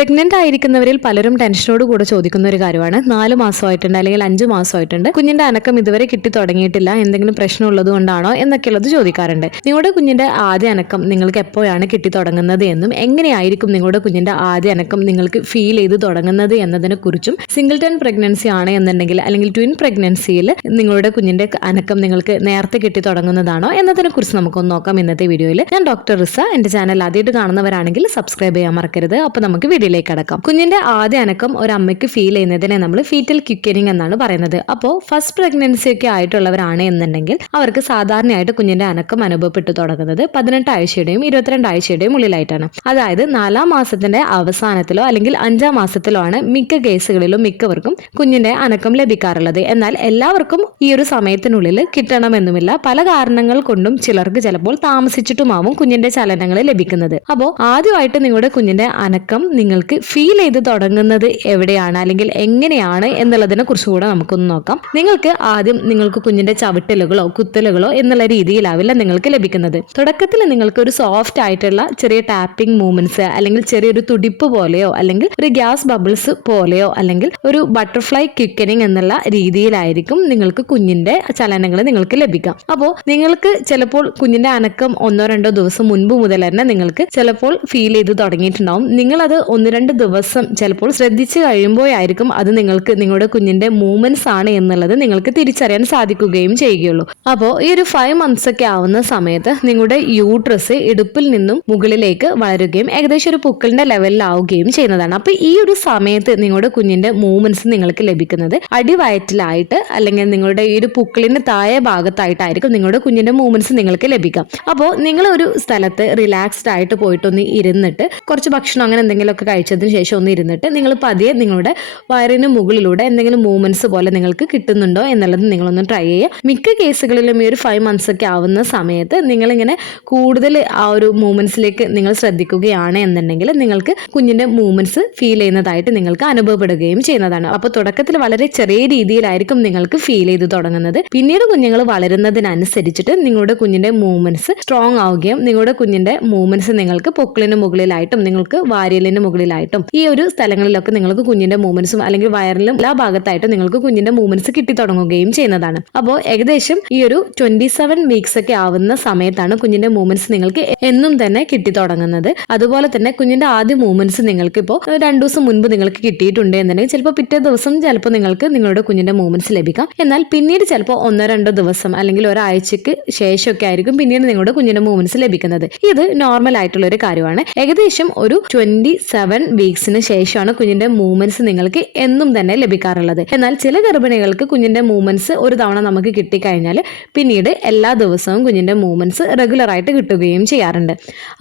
Pregnant ആയിരിക്കുന്നവരിൽ പലരും ടെൻഷനോട് കൂടെ ചോദിക്കുന്ന ഒരു കാര്യമാണ്. നാല് മാസമായിട്ടുണ്ട് അല്ലെങ്കിൽ അഞ്ച് മാസമായിട്ടുണ്ട്. കുഞ്ഞിന്റെ അനക്കം ഇതുവരെ കിട്ടി തുടങ്ങിയിട്ടില്ല. എന്തെങ്കിലും പ്രശ്നം ഉള്ളത് കൊണ്ടാണോ എന്നൊക്കെയുള്ളത് ചോദിക്കാറുണ്ട്. നിങ്ങളുടെ കുഞ്ഞിന്റെ ആദ്യ അനക്കം നിങ്ങൾക്ക് എപ്പോഴാണ് കിട്ടി തുടങ്ങുന്നത് എന്നും എങ്ങനെയായിരിക്കും നിങ്ങളുടെ കുഞ്ഞിന്റെ ആദ്യ അനക്കം നിങ്ങൾക്ക് ഫീൽ ചെയ്ത് തുടങ്ങുന്നത് എന്നതിനെ കുറിച്ചും സിംഗിൾട്ടൺ പ്രഗ്നൻസി ആണ് എന്നുണ്ടെങ്കിൽ അല്ലെങ്കിൽ ട്വിൻ പ്രഗ്നൻസിയിൽ നിങ്ങളുടെ കുഞ്ഞിന്റെ അനക്കം നിങ്ങൾക്ക് നേരത്തെ കിട്ടി തുടങ്ങുന്നതാണോ എന്നതിനെ കുറിച്ച് നമുക്കൊന്ന് നോക്കാം ഇന്നത്തെ വീഡിയോയിൽ ഞാൻ ഡോക്ടർ റിസ. എന്റെ ചാനൽ ആദ്യമായിട്ട് കാണുന്നവരാണെങ്കിൽ സബ്സ്ക്രൈബ് ചെയ്യാൻ മറക്കരുത്. അപ്പൊ നമുക്ക് വീഡിയോയിലേക്ക് അടക്കാം. കുഞ്ഞിന്റെ ആദ്യ അനക്കം ഒരു അമ്മയ്ക്ക് ഫീൽ ചെയ്യുന്നതിനെ നമ്മൾ ഫീറ്റൽ ക്യുക്കനിങ് എന്നാണ് പറയുന്നത്. അപ്പോൾ ഫസ്റ്റ് പ്രഗ്നൻസി ഒക്കെ ആയിട്ടുള്ളവരാണ് എന്നുണ്ടെങ്കിൽ അവർക്ക് സാധാരണയായിട്ട് കുഞ്ഞിന്റെ അനക്കം അനുഭവപ്പെട്ടു തുടങ്ങുന്നത് പതിനെട്ട് ആഴ്ചയുടെയും ഇരുപത്തിരണ്ട് ആഴ്ചയുടെയും ഉള്ളിലായിട്ടാണ്. അതായത് നാലാം മാസത്തിന്റെ അവസാനത്തിലോ അല്ലെങ്കിൽ അഞ്ചാം മാസത്തിലോ ആണ് മിക്ക കേസുകളിലും മിക്കവർക്കും കുഞ്ഞിന്റെ അനക്കം ലഭിക്കാറുള്ളത്. എന്നാൽ എല്ലാവർക്കും ഈ ഒരു സമയത്തിനുള്ളിൽ കിട്ടണമെന്നുമില്ല. പല കാരണങ്ങൾ കൊണ്ടും ചിലർക്ക് ചിലപ്പോൾ താമസിച്ചിട്ടുമാവും കുഞ്ഞിന്റെ ചലനങ്ങൾ ലഭിക്കുന്നത്. അപ്പോൾ ആദ്യമായിട്ട് നിങ്ങളുടെ കുഞ്ഞിന്റെ അനക്കം നിങ്ങൾക്ക് ഫീൽ ചെയ്ത് തുടങ്ങുന്നത് എവിടെയാണ്? അല്ലെങ്കിൽ എങ്ങനെയാണ് എന്നുള്ളതിനെ കുറിച്ച് കൂടെ നമുക്കൊന്ന് നോക്കാം. നിങ്ങൾക്ക് ആദ്യം നിങ്ങൾക്ക് കുഞ്ഞിന്റെ ചവിട്ടലുകളോ കുത്തലുകളോ എന്നുള്ള രീതിയിലാവില്ല നിങ്ങൾക്ക് ലഭിക്കുന്നത്. തുടക്കത്തിൽ നിങ്ങൾക്ക് ഒരു സോഫ്റ്റ് ആയിട്ടുള്ള ചെറിയ ടാപ്പിംഗ് മൂവ്മെന്റ്സ് അല്ലെങ്കിൽ ചെറിയൊരു തുടിപ്പ് പോലെയോ അല്ലെങ്കിൽ ഒരു ഗ്യാസ് ബബിൾസ് പോലെയോ അല്ലെങ്കിൽ ഒരു ബട്ടർഫ്ലൈ ക്വിക്കനിങ് എന്നുള്ള രീതിയിലായിരിക്കും നിങ്ങൾക്ക് കുഞ്ഞിന്റെ ചലനങ്ങൾ നിങ്ങൾക്ക് ലഭിക്കാം അപ്പോൾ നിങ്ങൾക്ക് ചിലപ്പോൾ കുഞ്ഞിന്റെ അനക്കം ഒന്നോ രണ്ടോ ദിവസം മുൻപ് മുതൽ തന്നെ നിങ്ങൾക്ക് ചിലപ്പോൾ ഫീൽ ചെയ്ത് തുടങ്ങിയിട്ടുണ്ടാവും. നിങ്ങളത് ഒന്ന് രണ്ട് ദിവസം ചിലപ്പോൾ ശ്രദ്ധിച്ചു കഴിയുമ്പോഴായിരിക്കും അത് നിങ്ങൾക്ക് നിങ്ങളുടെ കുഞ്ഞിന്റെ മൂവ്മെന്റ്സ് ആണ് എന്നുള്ളത് നിങ്ങൾക്ക് തിരിച്ചറിയാൻ സാധിക്കുകയും ചെയ്യുകയുള്ളൂ. അപ്പോൾ ഈ ഒരു ഫൈവ് മന്ത്സ് ഒക്കെ ആവുന്ന സമയത്ത് നിങ്ങളുടെ യൂട്രസ് ഇടുപ്പിൽ നിന്നും മുകളിലേക്ക് വളരുകയും ഏകദേശം ഒരു പുക്കളിന്റെ ലെവലിലാവുകയും ചെയ്യുന്നതാണ്. അപ്പോൾ ഈ ഒരു സമയത്ത് നിങ്ങളുടെ കുഞ്ഞിന്റെ മൂവ്മെന്റ്സ് നിങ്ങൾക്ക് ലഭിക്കുന്നത് അടിവയറ്റിലായിട്ട് അല്ലെങ്കിൽ നിങ്ങളുടെ ഈ ഒരു പുക്കളിന്റെ താഴെ ഭാഗത്തായിട്ടായിരിക്കും നിങ്ങളുടെ കുഞ്ഞിന്റെ മൂവ്മെന്റ്സ് നിങ്ങൾക്ക് ലഭിക്കാം അപ്പോൾ നിങ്ങൾ ഒരു സ്ഥലത്ത് റിലാക്സ്ഡ് ആയിട്ട് പോയിട്ടൊന്ന് ഇരുന്നിട്ട് കുറച്ച് ഭക്ഷണം അങ്ങനെ എന്തെങ്കിലുമൊക്കെ കഴിച്ചതിന് ശേഷം ഒന്ന് ഇരുന്നിട്ട് നിങ്ങൾ പതിയെ നിങ്ങളുടെ വയറിന് മുകളിലൂടെ എന്തെങ്കിലും മൂവ്മെന്റ്സ് പോലെ നിങ്ങൾക്ക് കിട്ടുന്നുണ്ടോ എന്നുള്ളത് നിങ്ങളൊന്ന് ട്രൈ ചെയ്യുക. മിക്ക കേസുകളിലും ഈ ഒരു ഫൈവ് മന്ത്സ് ഒക്കെ ആവുന്ന സമയത്ത് നിങ്ങളിങ്ങനെ കൂടുതൽ ആ ഒരു മൂവ്മെന്റ്സിലേക്ക് നിങ്ങൾ ശ്രദ്ധിക്കുകയാണ് എന്നുണ്ടെങ്കിൽ നിങ്ങൾക്ക് കുഞ്ഞിന്റെ മൂവ്മെന്റ്സ് ഫീൽ ചെയ്യുന്നതായിട്ട് നിങ്ങൾക്ക് അനുഭവപ്പെടുകയും ചെയ്യുന്നതാണ്. അപ്പോൾ തുടക്കത്തിൽ വളരെ ചെറിയ രീതിയിലായിരിക്കും നിങ്ങൾക്ക് ഫീൽ ചെയ്ത് തുടങ്ങുന്നത്. പിന്നീട് കുഞ്ഞുങ്ങൾ വളരുന്നതിനനുസരിച്ചിട്ട് നിങ്ങളുടെ കുഞ്ഞിന്റെ മൂവ്മെന്റ്സ് സ്ട്രോങ് ആവുകയും നിങ്ങളുടെ കുഞ്ഞിന്റെ മൂവ്മെന്റ്സ് നിങ്ങൾക്ക് പൊക്കിളിന് മുകളിലായിട്ടും നിങ്ങൾക്ക് വാരിയലിന് മുകളിലായിട്ടും ഈ ഒരു സ്ഥലങ്ങളിലൊക്കെ നിങ്ങൾക്ക് കുഞ്ഞിന്റെ മൂവ്മെന്റ്സും അല്ലെങ്കിൽ വയറിലും എല്ലാ ഭാഗത്തായിട്ടും നിങ്ങൾക്ക് കുഞ്ഞിന്റെ മൂവ്മെന്റ്സ് കിട്ടി തുടങ്ങുകയും ചെയ്യുന്നതാണ്. അപ്പോൾ ഏകദേശം ഈ ഒരു ട്വന്റി സെവൻ വീക്സ് ഒക്കെ ആവുന്ന സമയത്താണ് കുഞ്ഞിന്റെ മൂവ്മെന്റ്സ് നിങ്ങൾക്ക് എന്നും തന്നെ കിട്ടി തുടങ്ങുന്നത്. അതുപോലെ തന്നെ കുഞ്ഞിന്റെ ആദ്യ മൂവ്മെന്റ്സ് നിങ്ങൾക്ക് ഇപ്പോൾ രണ്ടു ദിവസം മുൻപ് നിങ്ങൾക്ക് കിട്ടിയിട്ടുണ്ട് എന്നുണ്ടെങ്കിൽ ചിലപ്പോൾ പിറ്റേ ദിവസം ചിലപ്പോൾ നിങ്ങൾക്ക് നിങ്ങളുടെ കുഞ്ഞിന്റെ മൂവ്മെന്റ്സ് ലഭിക്കാം. എന്നാൽ പിന്നീട് ചിലപ്പോൾ ഒന്നോ രണ്ടോ ദിവസം അല്ലെങ്കിൽ ഒരാഴ്ചക്ക് ശേഷമൊക്കെ ആയിരിക്കും പിന്നീട് നിങ്ങളുടെ കുഞ്ഞിന്റെ മൂവ്മെന്റ്സ് ലഭിക്കുന്നത്. ഇത് നോർമൽ ആയിട്ടുള്ള ഒരു കാര്യമാണ്. ഏകദേശം ഒരു ട്വന്റി സെവൻ വീക്സിന് ശേഷമാണ് കുഞ്ഞിന്റെ മൂവ്മെന്റ്സ് നിങ്ങൾക്ക് എന്നും തന്നെ ലഭിക്കാറുള്ളത്. എന്നാൽ ചില ഗർഭിണികൾക്ക് കുഞ്ഞിന്റെ മൂവ്മെന്റ്സ് ഒരു തവണ നമുക്ക് കിട്ടിക്കഴിഞ്ഞാൽ പിന്നീട് എല്ലാ ദിവസവും കുഞ്ഞിന്റെ മൂവ്മെന്റ്സ് റെഗുലർ ആയിട്ട് കിട്ടുകയും ചെയ്യാറുണ്ട്.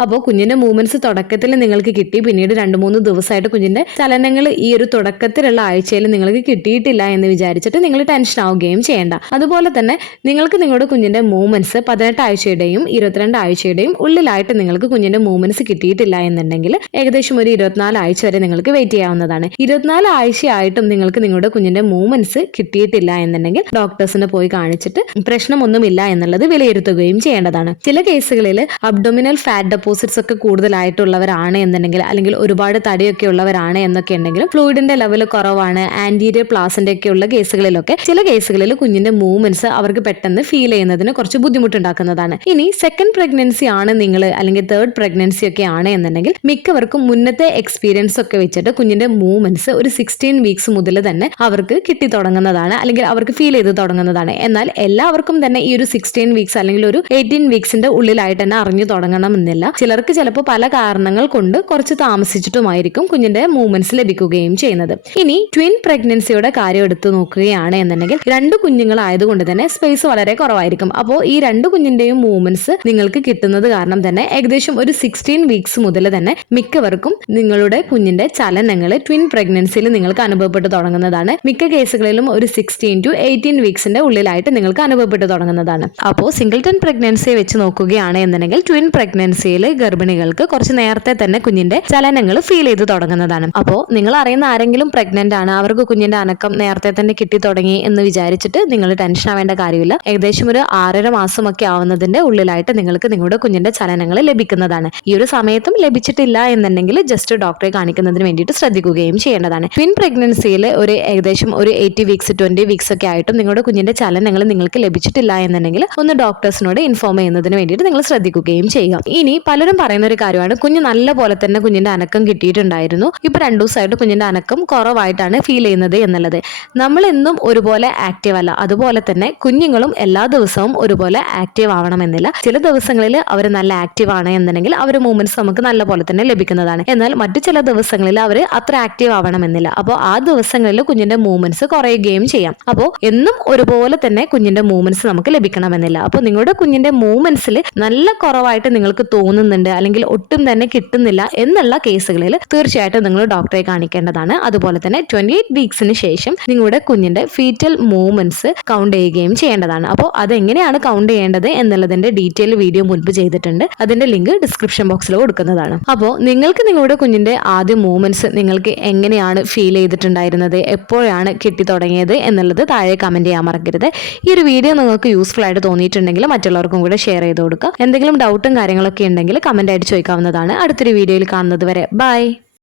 അപ്പോൾ കുഞ്ഞിന്റെ മൂവ്മെന്റ്സ് തുടക്കത്തിൽ നിങ്ങൾക്ക് കിട്ടി പിന്നീട് രണ്ട് മൂന്ന് ദിവസമായിട്ട് കുഞ്ഞിന്റെ ചലനങ്ങൾ ഈ ഒരു തുടക്കത്തിലുള്ള ആഴ്ചയിൽ നിങ്ങൾക്ക് കിട്ടിയിട്ടില്ല എന്ന് വിചാരിച്ചിട്ട് നിങ്ങൾ ടെൻഷൻ ആവുകയും ചെയ്യേണ്ട. അതുപോലെ തന്നെ നിങ്ങൾക്ക് നിങ്ങളുടെ കുഞ്ഞിന്റെ മൂവ്മെന്റ്സ് പതിനെട്ട് ആഴ്ചയുടെയും ഇരുപത്തിരണ്ട് ആഴ്ചയുടെയും ഉള്ളിലായിട്ട് നിങ്ങൾക്ക് കുഞ്ഞിന്റെ മൂവ്മെന്റ്സ് കിട്ടിയിട്ടില്ല എന്നുണ്ടെങ്കിൽ ഏകദേശം ഒരു ഇരുപത്തിനാല് ആഴ്ച വരെ നിങ്ങൾക്ക് വെയിറ്റ് ചെയ്യാവുന്നതാണ്. ഇരുപത്തിനാല് ആഴ്ചയായിട്ടും നിങ്ങൾക്ക് നിങ്ങളുടെ കുഞ്ഞിന്റെ മൂവ്മെന്റ്സ് കിട്ടിയിട്ടില്ല എന്നുണ്ടെങ്കിൽ ഡോക്ടേഴ്സിനെ പോയി കാണിച്ചിട്ട് പ്രശ്നമൊന്നുമില്ല എന്നുള്ളത് വിലയിരുത്തുകയും ചെയ്യേണ്ടതാണ്. ചില കേസുകളിൽ അബ്ഡോമിനൽ ഫാറ്റ് ഡെപ്പോസിറ്റ്സ് ഒക്കെ കൂടുതലായിട്ടുള്ളവരാണ് എന്നുണ്ടെങ്കിൽ അല്ലെങ്കിൽ ഒരുപാട് തടിയൊക്കെ ഉള്ളവരാണ് എന്നൊക്കെ ഉണ്ടെങ്കിലും ഫ്ലൂയിഡിന്റെ ലെവൽ കുറവാണ് ആന്റീരിയർ പ്ലാസിന്റെ ഒക്കെ ഉള്ള കേസുകളിലൊക്കെ ചില കേസുകളിൽ കുഞ്ഞിന്റെ മൂവ്മെന്റ്സ് അവർക്ക് പെട്ടെന്ന് ഫീൽ ചെയ്യുന്നതിന് കുറച്ച് ബുദ്ധിമുട്ടുണ്ടാക്കുന്നതാണ്. ഇനി സെക്കൻഡ് പ്രഗ്നൻസി ആണ് നിങ്ങൾ അല്ലെങ്കിൽ തേർഡ് പ്രഗ്നൻസി ഒക്കെ ആണ് എന്നുണ്ടെങ്കിൽ മിക്കവർക്കും മുന്നത്തെ എക്സ്പീരിയൻസ് ഒക്കെ വെച്ചിട്ട് കുഞ്ഞിന്റെ മൂവ്മെന്റ്സ് ഒരു സിക്സ്റ്റീൻ വീക്സ് മുതൽ തന്നെ അവർക്ക് കിട്ടി തുടങ്ങുന്നതാണ് അല്ലെങ്കിൽ അവർക്ക് ഫീൽ ചെയ്ത് തുടങ്ങുന്നതാണ്. എന്നാൽ എല്ലാവർക്കും തന്നെ ഈ ഒരു സിക്സ്റ്റീൻ വീക്സ് അല്ലെങ്കിൽ ഒരു എയ്റ്റീൻ വീക്സിന്റെ ഉള്ളിലായിട്ട് തന്നെ അറിഞ്ഞു തുടങ്ങണമെന്നില്ല. ചിലർക്ക് ചിലപ്പോൾ പല കാരണങ്ങൾ കൊണ്ട് കുറച്ച് താമസിച്ചിട്ടുമായിരിക്കും കുഞ്ഞിന്റെ മൂവ്മെന്റ്സ് ലഭിക്കുകയും ചെയ്യുന്നത്. ഇനി ട്വിൻ പ്രഗ്നൻസിയുടെ കാര്യം എടുത്തു നോക്കുകയാണ് എന്നുണ്ടെങ്കിൽ രണ്ട് കുഞ്ഞുങ്ങളായതുകൊണ്ട് തന്നെ സ്പേസ് വളരെ കുറവായിരിക്കും. അപ്പോൾ ഈ രണ്ട് കുഞ്ഞിന്റെയും മൂവ്മെന്റ്സ് നിങ്ങൾക്ക് കിട്ടുന്നത് കാരണം തന്നെ ഏകദേശം ഒരു സിക്സ്റ്റീൻ വീക്സ് മുതൽ തന്നെ മിക്കവർക്കും നിങ്ങളുടെ കുഞ്ഞിന്റെ ചലനങ്ങൾ ട്വിൻ പ്രഗ്നൻസിയിൽ നിങ്ങൾക്ക് അനുഭവപ്പെട്ടു തുടങ്ങുന്നതാണ്. മിക്ക കേസുകളിലും ഒരു സിക്സ്റ്റീൻ ടു എയ്റ്റീൻ വീക്സിന്റെ ഉള്ളിലായിട്ട് നിങ്ങൾക്ക് അനുഭവപ്പെട്ടു തുടങ്ങുന്നതാണ്. അപ്പോൾ സിംഗിൾട്ടൺ പ്രഗ്നൻസിയെ വെച്ച് നോക്കുകയാണ് എന്നുണ്ടെങ്കിൽ ട്വിൻ പ്രഗ്നൻസിയിൽ ഗർഭിണികൾക്ക് കുറച്ച് നേരത്തെ തന്നെ കുഞ്ഞിന്റെ ചലനങ്ങൾ ഫീൽ ചെയ്ത് തുടങ്ങുന്നതാണ്. അപ്പോൾ നിങ്ങൾ അറിയുന്ന ആരെങ്കിലും പ്രഗ്നന്റ് ആണ് അവർക്ക് കുഞ്ഞിന്റെ അനക്കം നേരത്തെ തന്നെ കിട്ടി തുടങ്ങി എന്ന് വിചാരിച്ചിട്ട് നിങ്ങൾ ടെൻഷൻ ആവേണ്ട കാര്യമില്ല. ഏകദേശം ഒരു ആറര മാസമൊക്കെ ആവുന്നതിന്റെ ഉള്ളിലായിട്ട് നിങ്ങൾക്ക് നിങ്ങളുടെ കുഞ്ഞിന്റെ ചലനങ്ങൾ ലഭിക്കുന്നതാണ്. ഈ ഒരു സമയത്തും ലഭിച്ചിട്ടില്ല എന്നുണ്ടെങ്കിൽ ജസ്റ്റ് ഡോക്ടറെ കാണിക്കുന്നതിന് വേണ്ടിയിട്ട് ശ്രദ്ധിക്കുകയും ചെയ്യേണ്ടതാണ്. ട്വിൻ പ്രഗ്നൻസിയിൽ ഒരു ഏകദേശം ഒരു എയ്റ്റി വീക്സ് ട്വന്റി വീക്സ് ഒക്കെ ആയിട്ടും നിങ്ങളുടെ കുഞ്ഞിന്റെ ചലനങ്ങൾ നിങ്ങൾക്ക് ലഭിച്ചിട്ടില്ല എന്നുണ്ടെങ്കിൽ ഒന്ന് ഡോക്ടേഴ്സിനോട് ഇൻഫോം ചെയ്യുന്നതിന് വേണ്ടിയിട്ട് നിങ്ങൾ ശ്രദ്ധിക്കുകയും ചെയ്യുക. ഇനി പലരും പറയുന്ന ഒരു കാര്യമാണ് കുഞ്ഞ് നല്ല പോലെ തന്നെ കുഞ്ഞിന്റെ അനക്കം കിട്ടിയിട്ടുണ്ടായിരുന്നു. ഇപ്പൊ രണ്ടു ദിവസമായിട്ട് കുഞ്ഞിന്റെ അനക്കം കുറവായിട്ടാണ് ഫീൽ ചെയ്യുന്നത് എന്നുള്ളത്. നമ്മൾ എന്നും ഒരുപോലെ ആക്റ്റീവ് അല്ല. അതുപോലെ തന്നെ കുഞ്ഞുങ്ങളും എല്ലാ ദിവസവും ഒരുപോലെ ആക്റ്റീവ് ആവണമെന്നില്ല. ചില ദിവസങ്ങളിൽ അവർ നല്ല ആക്റ്റീവ് ആണ് എന്നുണ്ടെങ്കിൽ അവർ മൂവ്മെന്റ്സ് നമുക്ക് നല്ല പോലെ തന്നെ ലഭിക്കുന്നതാണ്. എന്നാൽ മറ്റു ചില ദിവസങ്ങളിൽ അവർ അത്ര ആക്റ്റീവ് ആവണമെന്നില്ല. അപ്പോൾ ആ ദിവസങ്ങളിൽ കുഞ്ഞിന്റെ മൂവ്മെന്റ്സ് കുറയുകയും ചെയ്യാം. അപ്പോൾ എന്നും ഒരുപോലെ തന്നെ കുഞ്ഞിന്റെ മൂവ്മെന്റ്സ് നമുക്ക് ലഭിക്കണമെന്നില്ല. അപ്പോൾ നിങ്ങളുടെ കുഞ്ഞിന്റെ മൂവ്മെന്റ്സിൽ നല്ല കുറവായിട്ട് നിങ്ങൾക്ക് തോന്നുന്നുണ്ട് അല്ലെങ്കിൽ ഒട്ടും തന്നെ കിട്ടുന്നില്ല എന്നുള്ള കേസുകളിൽ തീർച്ചയായിട്ടും നിങ്ങൾ ഡോക്ടറെ കാണിക്കേണ്ടതാണ്. അതുപോലെ തന്നെ ട്വന്റി എയ്റ്റ് വീക്സിന് ശേഷം നിങ്ങളുടെ കുഞ്ഞിന്റെ ഫീറ്റൽ മൂവ്മെന്റ്സ് കൗണ്ട് ചെയ്യുകയും ചെയ്യേണ്ടതാണ്. അപ്പോൾ അതെങ്ങനെയാണ് കൗണ്ട് ചെയ്യേണ്ടത് എന്നുള്ളതിന്റെ ഡീറ്റെയിൽ വീഡിയോ മുൻപ് ചെയ്തിട്ടുണ്ട്. അതിന്റെ ലിങ്ക് ഡിസ്ക്രിപ്ഷൻ ബോക്സിൽ കൊടുക്കുന്നതാണ്. അപ്പോൾ നിങ്ങൾക്ക് നിങ്ങളുടെ കുഞ്ഞിന്റെ ആദ്യ മൂമെന്റ്സ് നിങ്ങൾക്ക് എങ്ങനെയാണ് ഫീൽ ചെയ്തിട്ടുണ്ടായിരുന്നത്? എപ്പോഴാണ് കിട്ടി തുടങ്ങിയത് എന്നുള്ളത് താഴെ കമന്റ് ചെയ്യാൻ മറക്കരുത്. ഈ ഒരു വീഡിയോ നിങ്ങൾക്ക് യൂസ്ഫുൾ ആയിട്ട് തോന്നിയിട്ടുണ്ടെങ്കിൽ മറ്റുള്ളവർക്കും കൂടെ ഷെയർ ചെയ്ത് കൊടുക്കുക. എന്തെങ്കിലും ഡൗട്ടും കാര്യങ്ങളൊക്കെ ഉണ്ടെങ്കിൽ കമന്റ് ആയിട്ട് ചോദിക്കാവുന്നതാണ്. അടുത്തൊരു വീഡിയോയിൽ കാണുന്നത് വരെ. ബൈ